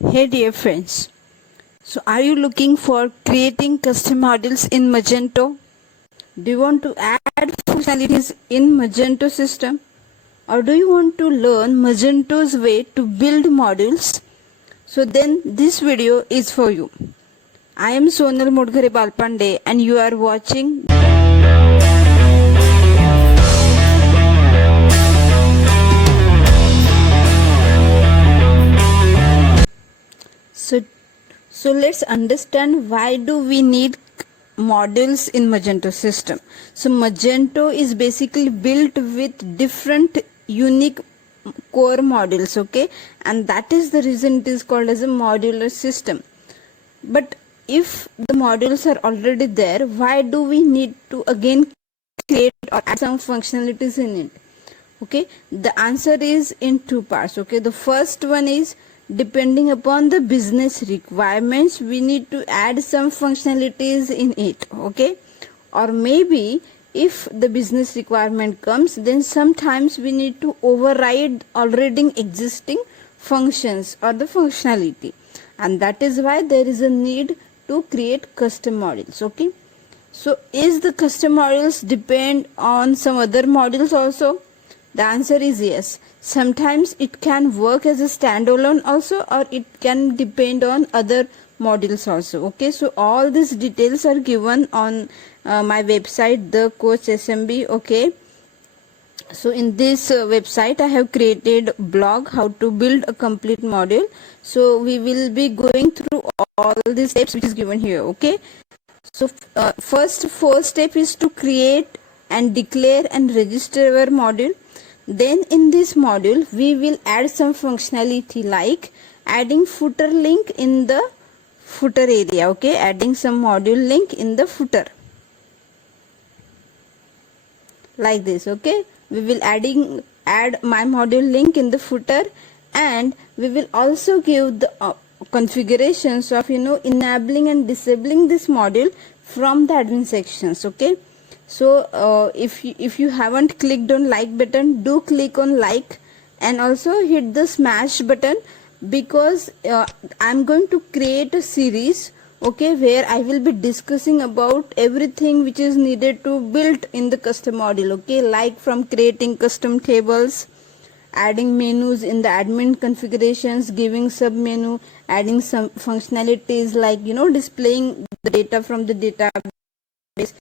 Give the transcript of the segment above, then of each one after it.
Hey dear friends, so are you looking for creating custom models in Magento? Do you want to add functionalities in Magento system? Or do you want to learn Magento's way to build modules? So then this video is for you. I am Sonal Modghare Balpande and you are watching So let's understand why do we need modules in Magento system. So Magento is basically built with different unique core modules, okay, and that is the reason it is called as a modular system. But if the modules are already there, why do we need to again create or add some functionalities in it? Okay, the answer is in two parts. Okay, the first one is depending upon the business requirements, we need to add some functionalities in it. Okay, or maybe if the business requirement comes, then sometimes we need to override already existing functions or the functionality, and that is why there is a need to create custom modules. Okay, so is the custom modules depend on some other modules also? The answer is yes. Sometimes it can work as a standalone also, or it can depend on other modules also. Okay, so all these details are given on my website, the Coach SMB. Okay, so in this website I have created blog how to build a complete module. So we will be going through all the steps which is given here. Okay, so first step is to create and declare and register our module. Then in this module we will add some functionality like adding footer link in the footer area. Okay, adding some module link in the footer like this. Okay, we will add my module link in the footer, and we will also give the configurations of enabling and disabling this module from the admin sections. Okay, so if you haven't clicked on like button, do click on like and also hit the smash button, because I'm going to create a series, okay, where I will be discussing about everything which is needed to build in the custom module. Okay, like from creating custom tables, adding menus in the admin configurations, giving sub menu, adding some functionalities like displaying the data from the database,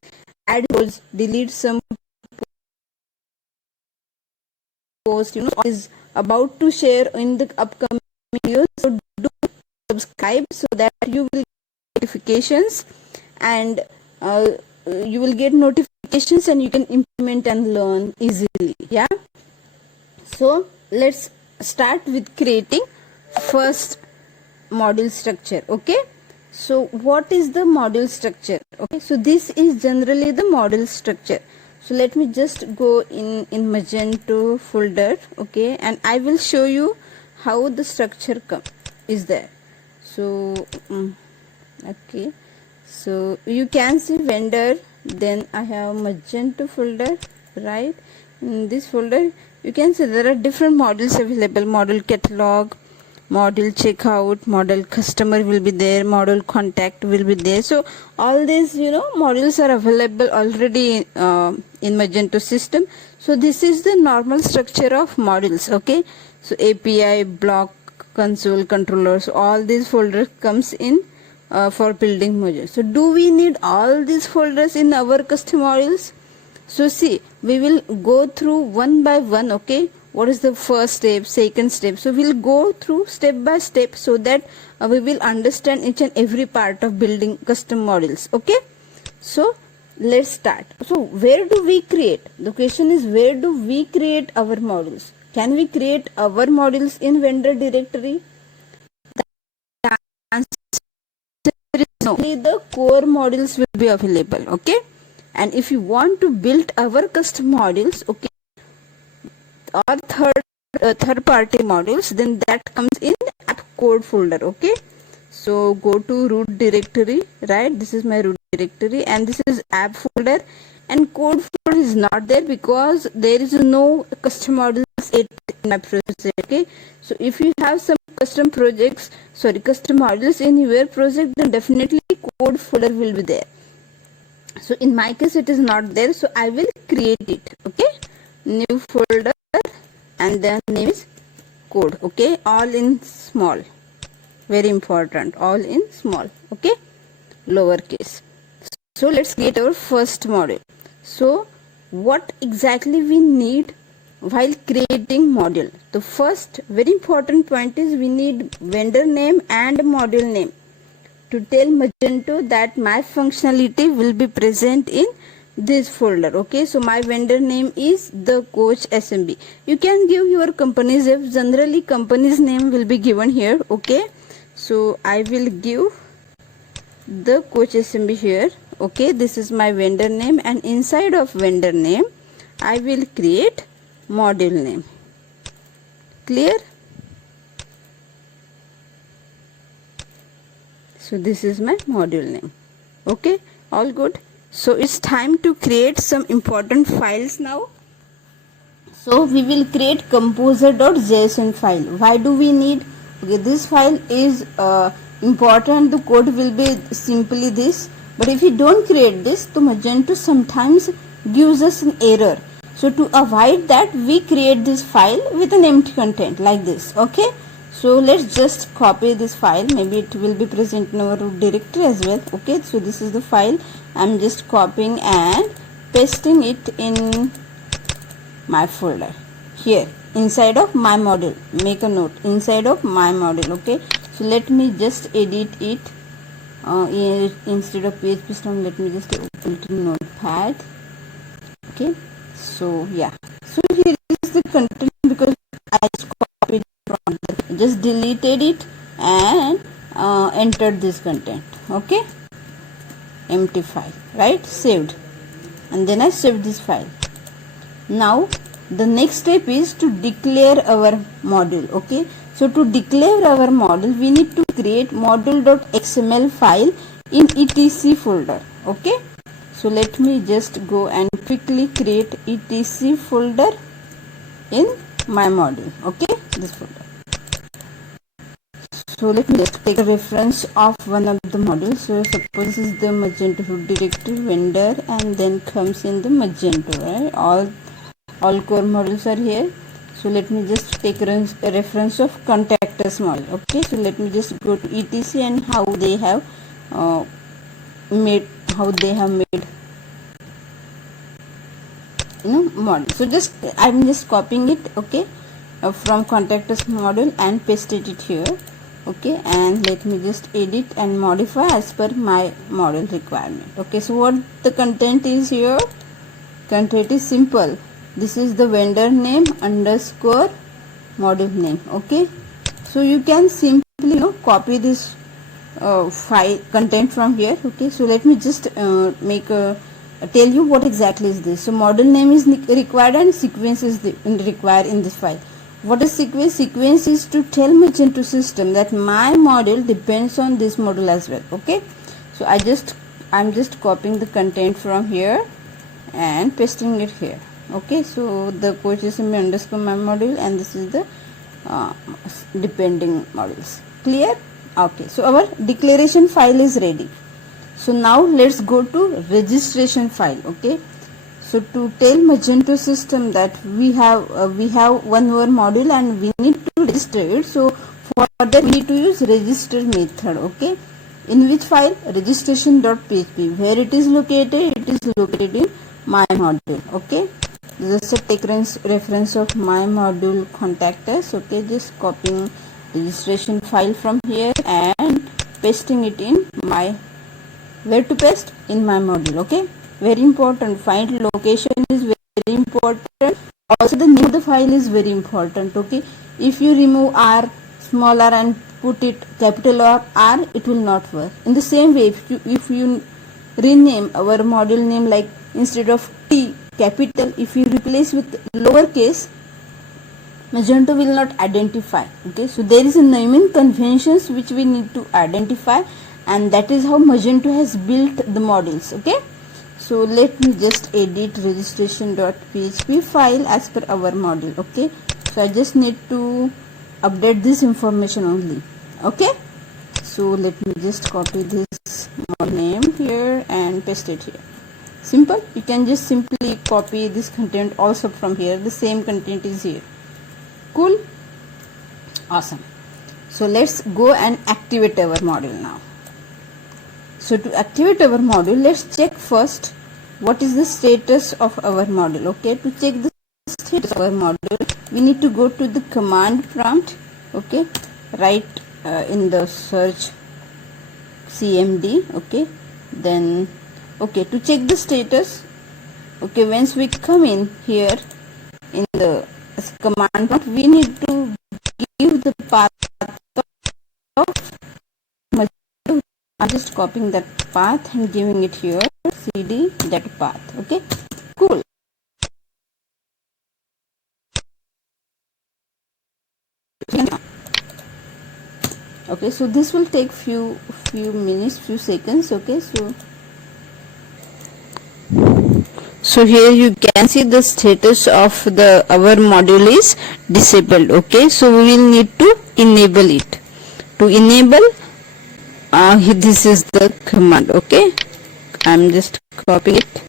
add roles, delete some post is about to share in the upcoming videos. So do subscribe so that you will get notifications, and you will get notifications and you can implement and learn easily. Yeah, so let's start with creating first module structure. Okay, so what is the module structure? Okay, so this is generally the module structure. So let me just go in Magento folder. Okay, and I will show you how the structure is there. So okay, so you can see vendor, then I have Magento folder, right? In this folder you can see there are different modules available. Model catalog, model checkout, model customer will be there, model contact will be there. So all these modules are available already in Magento system. So this is the normal structure of modules. Okay, so API, block, console, controllers, all these folders comes in for building modules. So do we need all these folders in our custom modules? So see, we will go through one by one. Okay, what is the first step, second step? So we'll go through step by step so that we will understand each and every part of building custom modules. Okay, so let's start. So where do we create? The question is, where do we create our modules? Can we create our modules in vendor directory? The answer is no. Only the core modules will be available. Okay, and if you want to build our custom modules, okay, or third party modules, then that comes in app code folder. Okay, so go to root directory, right? This is my root directory and this is app folder, and code folder is not there because there is no custom modules use it in my project. Okay, so if you have some custom modules in your project, then definitely code folder will be there. So in my case it is not there, so I will create it. Okay, new folder, and then name is code. Okay, all in small, very important, all in small. Okay, lowercase. So let's create our first module. So what exactly we need while creating module? The first very important point is we need vendor name and module name to tell Magento that my functionality will be present in this folder. Okay, so my vendor name is the Coach SMB. You can give your company's name. Generally company's name will be given here. Okay, so I will give the Coach SMB here. Okay, this is my vendor name, and inside of vendor name I will create module name. Clear? So this is my module name. Okay, all good. So it's time to create some important files now. So we will create composer.json file. Why do we need? Okay, this file is important. The code will be simply this, but if you don't create this, the Magento sometimes gives us an error. So to avoid that, we create this file with an empty content like this. Okay, so let's just copy this file. Maybe it will be present in our root directory as well. Okay, so this is the file. I'm just copying and pasting it in my folder here inside of my module. Make a note, inside of my module. Okay, so let me just edit it. Instead of PHP Storm, let me just open it in Notepad. Okay, so yeah, so here is the content because I just copied from there. Just deleted it and entered this content. Okay, empty file, right? Saved, and then I saved this file. Now the next step is to declare our module. Okay, so to declare our module, we need to create module.xml file in etc folder. Okay, so let me just go and quickly create etc folder in my module. Okay, this folder. So let me just take a reference of one of the modules. So suppose this is the Magento root directory vendor, and then comes in the Magento, right? All core modules are here. So let me just take a reference of contact us module. Okay, so let me just go to etc and how they have made model. So I'm just copying it. Okay, from contact us module and pasted it here. Okay, and let me just edit and modify as per my model requirement. Okay, so what the content is here? Content is simple. This is the vendor name underscore module name. Okay, so you can simply copy this file content from here. Okay, so let me just tell you what exactly is this. So module name is required and sequence is required in this file. What is sequence? Sequence is to tell Magento system that my module depends on this module as well. Okay, so I'm just copying the content from here and pasting it here. Okay, so the Coach SMB underscore my module, and this is the depending modules. Clear? Okay, so our declaration file is ready. So now let's go to registration file. Okay, so to tell Magento system that we have one more module and we need to register it. So for that we need to use register method. Okay, in which file? Registration.php. Where it is located? It is located in my module. Okay, just take reference of my module contact us. Okay, just copying registration file from here and pasting it in my, where to paste? In my module. Okay, very important. Find location is very important. Also the name of the file is very important. Okay, if you remove r, small r, and put it capital R, it will not work. In the same way, if you rename our module name, like instead of T capital, if you replace with lowercase, Magento will not identify. Okay, so there is a naming conventions which we need to identify, and that is how Magento has built the modules. Okay, so let me just edit registration.php file as per our module. Okay, So I just need to update this information only. Okay, so let me just copy this module name here and paste it here. Simple. You can just simply copy this content also from here. The same content is here. Cool. Awesome. So let's go and activate our module now. So to activate our module, let's check first what is the status of our module. Okay, to check the status of our module, we need to go to the command prompt. Okay, right in the search cmd. Okay, then okay, to check the status, okay, once we come in here in the command prompt, we need to give the path of Magento. I'm just copying that path and giving it here, cd that path. Okay, cool. Okay, so this will take few minutes, few seconds. Okay, so here you can see the status of our module is disabled. Okay, so we will need to enable it. To enable, this is the command. Okay, I'm just copying it.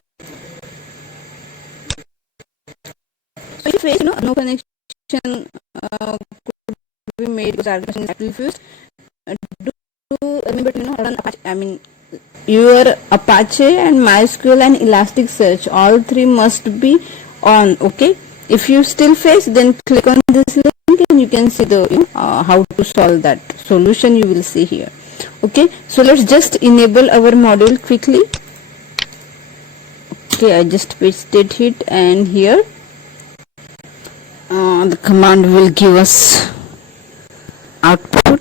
So if face no connection could be made because our connection is refused, do remember to run Apache, your Apache and MySQL and Elasticsearch, all three must be on. Okay, if you still face, then click on this link and you can see the how to solve that solution. You will see here. Okay, so let's just enable our module quickly. Okay, I just pasted it, and here the command will give us output.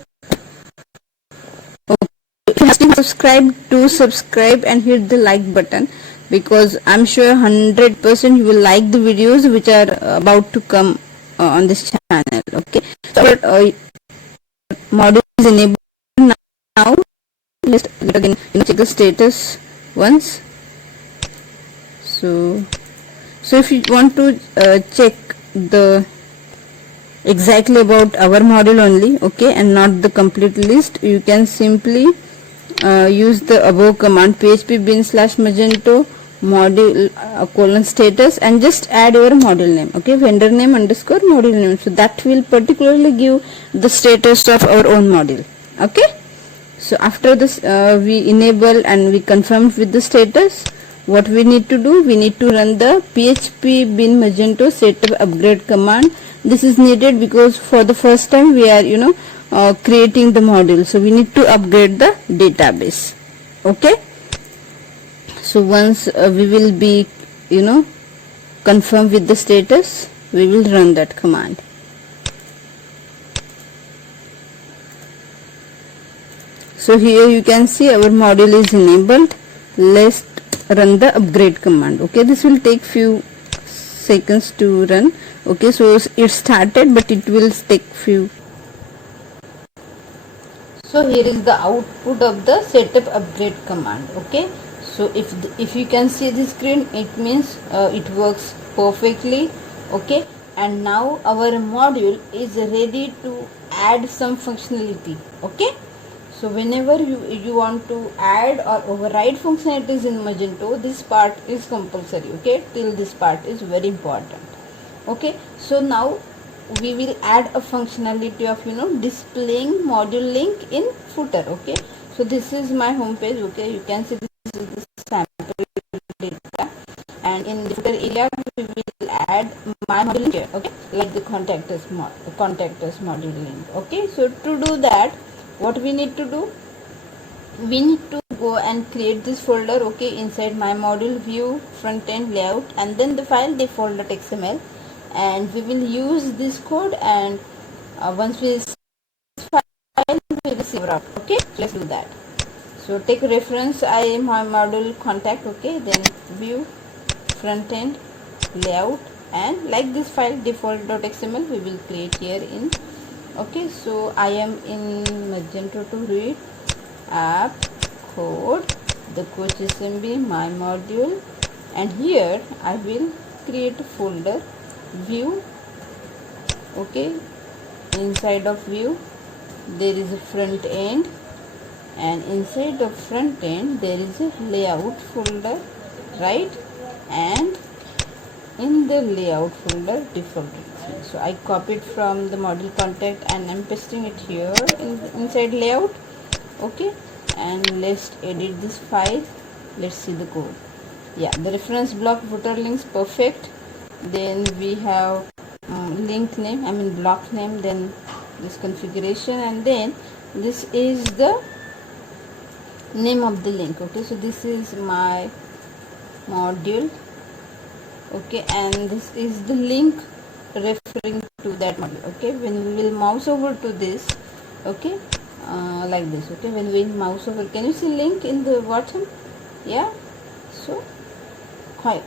If you have to subscribe and hit the like button, because I'm sure 100% you will like the videos which are about to come on this channel. Okay, so our module is enabled now. Let's again check the status once. So if you want to check the exactly about our module only, okay, and not the complete list, you can simply use the above command php bin/magento module status and just add your module name. Okay, vendor name underscore module name. So that will particularly give the status of our own module. Okay, so after this we enable and we confirm with the status. What we need to do, we need to run the php bin magento setup upgrade command. This is needed because for the first time we are creating the module, so we need to upgrade the database. Okay, so once we will be confirm with the status, we will run that command. So here you can see our module is enabled. Let's run the upgrade command. Okay, this will take few seconds to run. Okay, so it started, but it will take few. So here is the output of the setup upgrade command. Okay, so if you can see the screen, it means it works perfectly. Okay, and now our module is ready to add some functionality. Okay, so whenever you want to add or override functionalities in Magento, this part is compulsory. Okay, till this part is very important. Okay, so now we will add a functionality of displaying module link in footer. Okay, so this is my home page. Okay, you can see this is the sample data, and in the footer area we will add my module link here. Okay, like the contact us module link. Okay, so to do that, what we need to do, we need to go and create this folder. Okay, inside my module view front end layout, and then the file default.xml, and we will use this code, and once we file we will see out. Okay, let's do that. So take reference, I am my module contact. Okay, then view front end layout, and like this file default.xml we will create here in. Okay, so I am in Magento to read app code, the coach SMB, my module, and here I will create a folder view Okay, inside of view there is a front end, and inside the front end there is a layout folder, right? And in the layout folder default thing. So I copied from the model contact and I'm pasting it here inside layout. Okay, and let's edit this file. Let's see the code. Yeah, the reference block footer links perfect. Then we have link name, I mean block name, then this configuration, and then this is the name of the link. Okay, so this is my module. Okay, and this is the link referring to that module. Okay, when we will mouse over to this, okay, like this. Okay, when we mouse over, can you see link in the bottom? Yeah, so hi,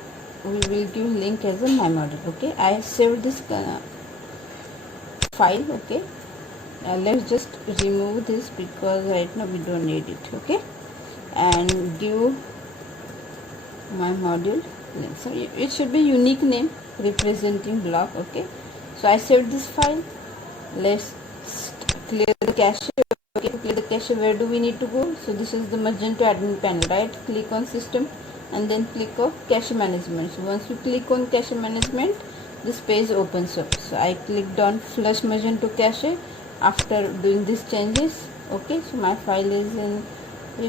we will give link as a my module. Okay, I have saved this file. Okay, let's just remove this because right now we don't need it. Okay, and give my module link. So it should be unique name representing block. Okay, so I saved this file. Let's clear the cache. Okay, to clear the cache, where do we need to go? So this is the Magento admin panel, right? Click on system and then click on cache management. So once you click on cache management, this page opens up. So I clicked on flush Magento cache after doing these changes. Okay, so my file is in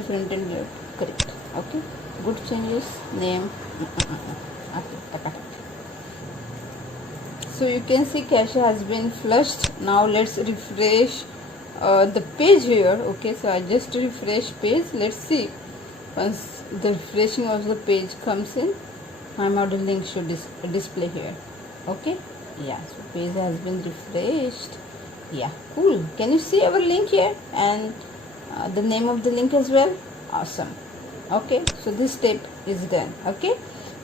front end correct. Okay, good changes, name. Okay. So you can see cache has been flushed. Now let's refresh the page here. Okay, so I just refresh page. Let's see. Once the refreshing of the page comes in, my model link should display here. Okay, yeah, so page has been refreshed. Yeah, cool. Can you see our link here and the name of the link as well? Awesome. Okay, so this step is done. Okay,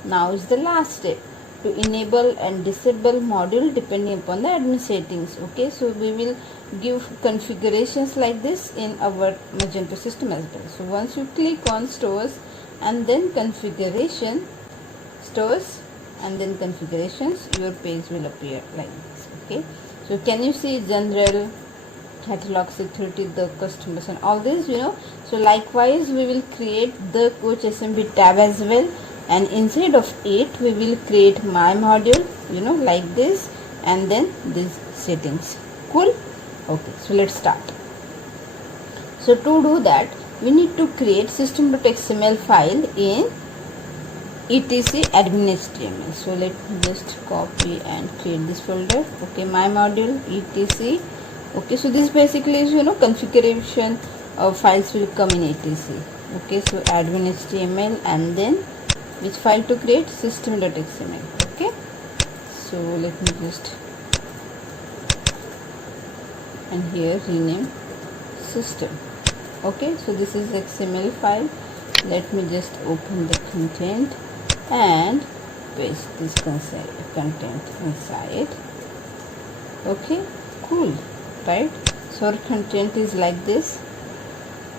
now is the last step, to enable and disable module depending upon the admin settings. Okay, so we will give configurations like this in our Magento system as well. So once you click on stores and then configuration, stores and then configurations, your page will appear like this. Okay, so can you see general, catalog, security, the customers, and all this, you know. So likewise we will create the coach SMB tab as well, and inside of it we will create my module, you know, like this, and then these settings. Cool. Okay, so let's start. So to do that, we need to create system.xml file in etc admin HTML. So let me just copy and create this folder. Okay, my module etc. Okay, so this basically is, you know, configuration of files will come in etc. Okay, so admin HTML, and then which file to create? System.xml. Okay, so let me just, and here rename system. Okay, so this is XML file. Let me just open the content and paste this content inside. Okay, cool, right? So our content is like this.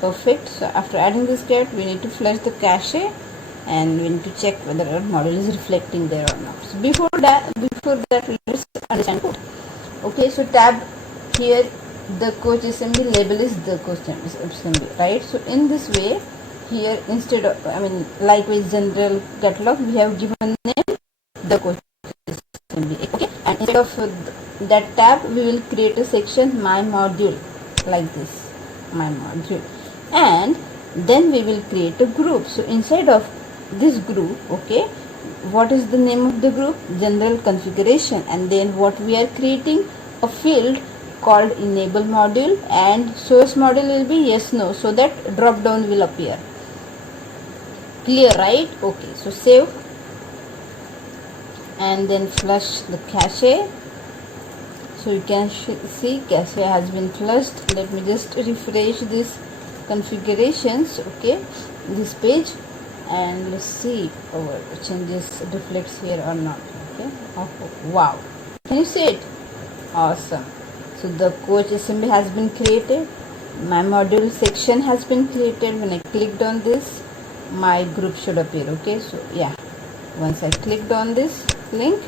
Perfect. So after adding this get, we need to flush the cache and we need to check whether our model is reflecting there or not. So before that let's understand code. Okay, so tab here, the coach SMB label is the coach SMB, right? So in this way, here instead of, I mean, likewise general catalog, we have given name the coach SMB. Okay, and instead of that tab, we will create a section my module like this, my module, and then we will create a group. So inside of this group, okay, what is the name of the group? General configuration, and then what we are creating, a field called enable module, and source module will be yes no, so that drop down will appear. Clear, right? Okay, so save and then flush the cache. So you can see cache has been flushed. Let me just refresh this configurations. Okay, this page, and let's see our changes reflects here or not. Okay, oh, wow, can you see it? Awesome. So the coach SMB has been created, my module section has been created. When I clicked on this, my group should appear. Okay, so yeah, once I clicked on this link,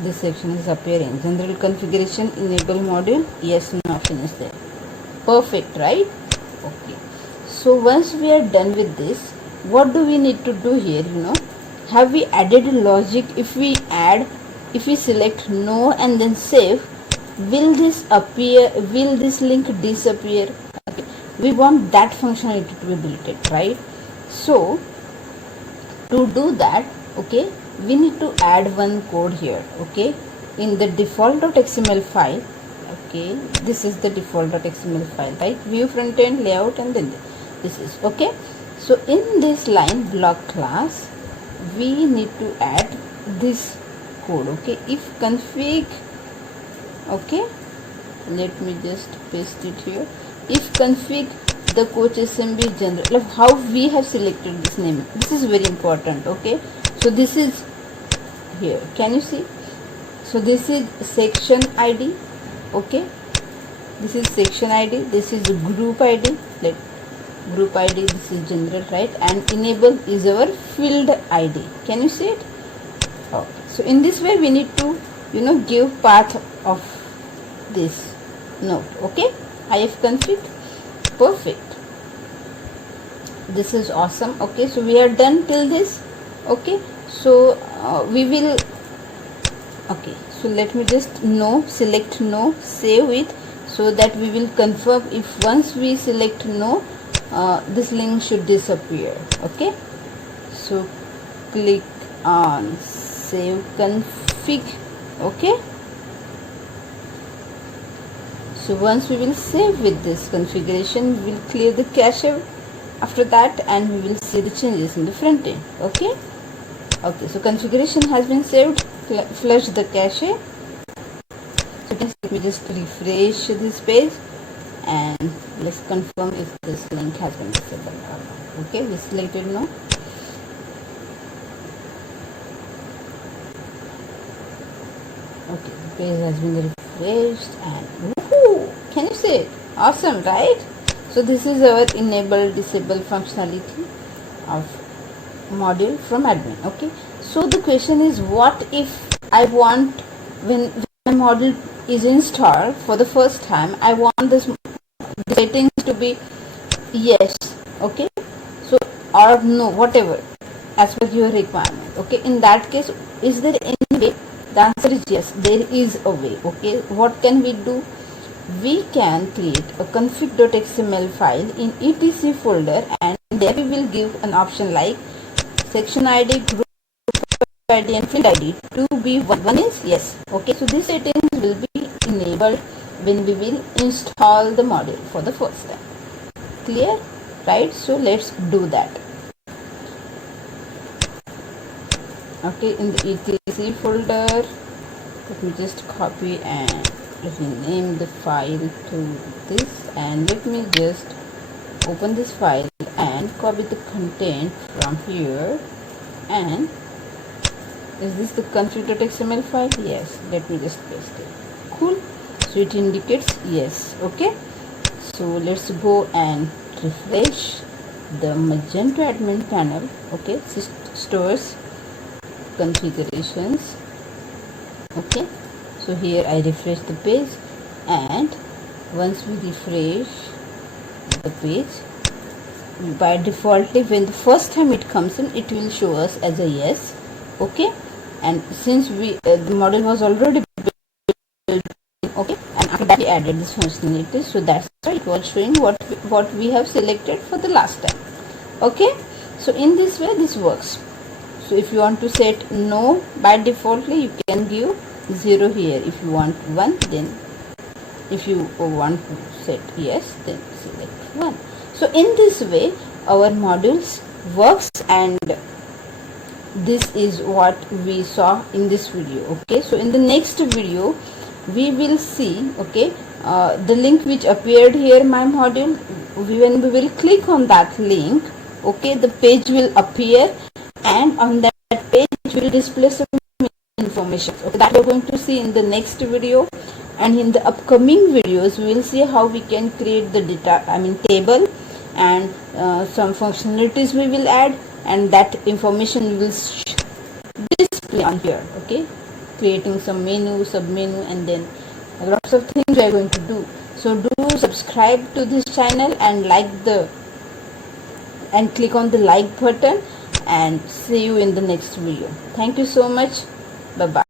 this section is appearing. General configuration, enable module, yes, no option is there. Perfect, right? Okay. So once we are done with this, what do we need to do here? Have we added logic? If we select no and then save, will this appear? Will this link disappear? Okay. We want that functionality to be deleted, right? So to do that, okay, we need to add one code here. Okay, in the default.xml file. Okay, this is the default.xml file, right? View, front end, layout, and then this is okay. So in this line block class, we need to add this code. Okay, if config, okay, let me just paste it here. If config the coach SMB general, how we have selected this name, this is very important. Okay, so this is here, can you see? So this is section ID. Okay, this is section ID, this is group ID, group ID, this is general, right? And enable is our field ID. Can you see it? Okay. So in this way we need to give path of this node. Okay, ifconfig. Perfect, this is awesome. Okay, so we are done till this. Okay, so we will, okay, so let me just select no, save it, so that we will confirm if once we select no, this link should disappear. Okay, so click on save config. Okay, so once we will save with this configuration, we will clear the cache after that, and we will see the changes in the front end. Okay, so configuration has been saved. Flush the cache. So let me just refresh this page and let's confirm if this link has been disabled or not. Okay, we selected no. Okay, the page has been refreshed and woohoo! Can you see it? Awesome, right? So this is our enable disable functionality of module from admin. Okay, so the question is, what if I want, when my module is installed for the first time, I want this settings to be yes, okay, so or no, whatever as per your requirement. Okay, in that case, is there any way? The answer is yes, there is a way. Okay, what can we do? We can create a config.xml file in etc folder, and there we will give an option like section ID, group ID, and field ID to be one is yes. Okay, so these settings will be enabled when we will install the module for the first time. Clear, right? So let's do that. Okay, in the etc folder, let me just copy and rename the file to this, and let me just open this file and copy the content from here. And is this the config.xml file? Yes, let me just paste it. Cool, so it indicates yes. Okay, so let's go and refresh the Magento admin panel. Okay, stores configurations. Okay, so here I refresh the page, and once we refresh the page, by defaultly when the first time it comes in, it will show us as a yes. Okay, and since we the model was already built, okay, and after that we added this functionality, so that's why it was showing what we have selected for the last time. Okay, so in this way this works. So if you want to set no, by defaultly you can give 0 here. If you want 1, then if you want to set yes, then select 1. So in this way our modules works, and this is what we saw in this video. Okay, so in the next video we will see, okay, the link which appeared here, my module, when we will click on that link, okay, the page will appear, and on that page will display some information. Okay, that we are going to see in the next video, and in the upcoming videos we will see how we can create the data, table, and some functionalities we will add, and that information will display on here. Okay, creating some menu, sub menu, and then lots of things we are going to do. So do subscribe to this channel and click on the like button, and see you in the next video. Thank you so much. Bye bye.